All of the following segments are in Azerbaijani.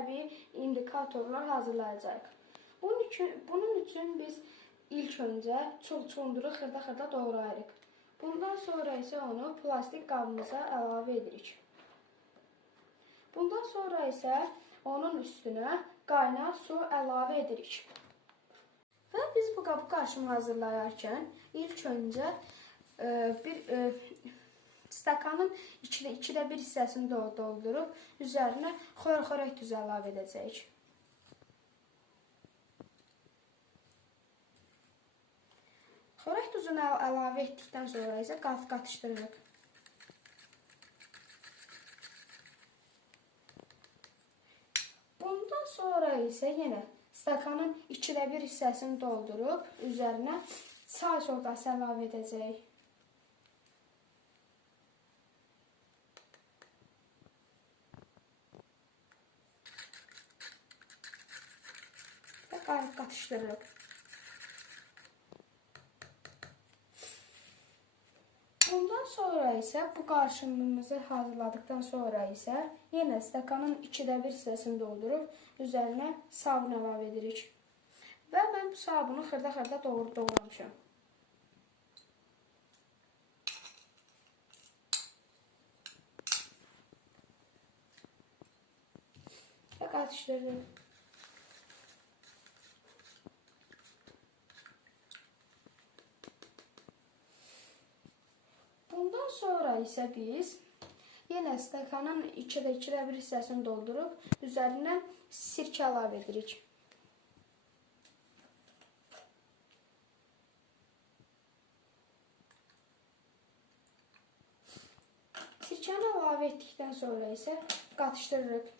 təbii indikatorlar hazırlayacağıq. Bunun üçün biz ilk öncə çulçunduru xırda-xırda doğrayırıq. Bundan sonra isə onu plastik qabımıza əlavə edirik. Bundan sonra isə onun üstünə qaynar su əlavə edirik. Və biz bu qabı qarışımı hazırlayarkən ilk öncə stakanın 2/2 hissəsini doldurub üzərinə xörək duzu əlavə edəcəyik. Xörək duzunu əlavə etdikdən sonra isə qatışdırırıq. Bundan sonra isə yenə stakanın 2/1 hissəsini doldurub üzərinə çay sodası əlavə edəcəyik. Və qatışdırırıq. Bundan sonra isə bu qarışımımızı hazırladıktan sonra isə yenə stakanın 2/1 hissəsini doldurub üzərinə sabun əlavə edirik. Və mən bu sabunu xırda-xırda doğramışam. Və qatışdırırıq. Bundan sonra isə biz yenə stakanın 2/2 hissəsini doldurub üzərinə sirkə əlavə edirik. Sirkəni əlavə etdikdən sonra isə qatışdırırıq.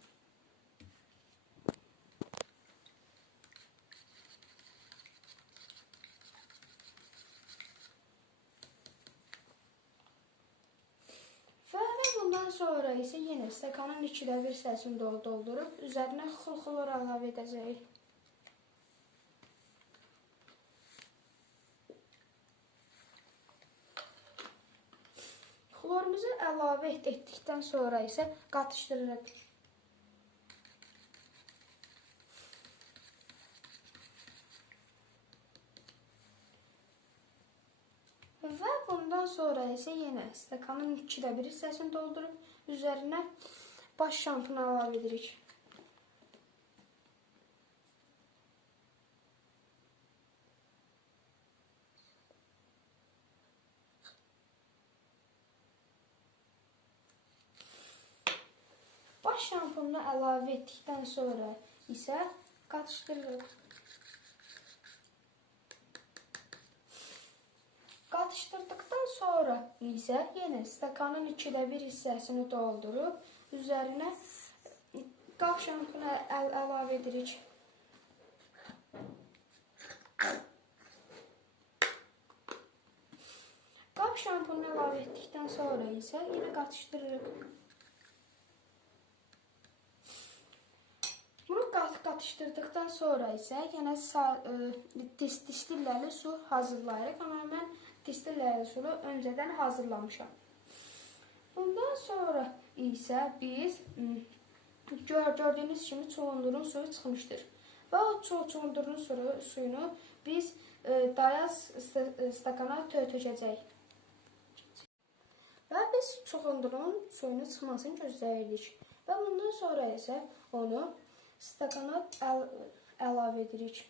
Bundan sonra isə yenə stakanın 2/1 hissəsini doldurub üzərinə xlor əlavə edəcəyik. Xlorumuzu əlavə etdikdən sonra isə qatışdırırıq. Və bundan sonra isə yenə stakanın 2/1 hissəsini doldurub üzərinə baş şampunu əlavə edirik. Baş şampununu əlavə etdikdən sonra isə qatışdırırıq. Qatışdırdıqdan sonra isə yenə stakanın 2/1 hissəsini doldurub üzərinə qab şampunu əlavə edirik. Qab şampununu əlavə etdikdən sonra isə yenə qatışdırırıq. Bunu qatışdırdıqdan sonra isə yenə distilləli su hazırlayırıq. Amma mən distilləli sulu öncədən hazırlamışam. Bundan sonra isə biz gördüyünüz kimi çulundurun suyu çıxmışdır. Və o çulundurun suyunu biz dayaz stakana tökəcəyik. Və biz çulundurun suyunu çıxmasını gözləyirik. Və bundan sonra isə onu stakana əlavə edirik.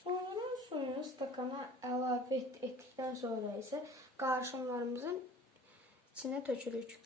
Çulundurun suyunu stakana əlavə etdikdən sonra isə qarışımlarımızın içine tökürük.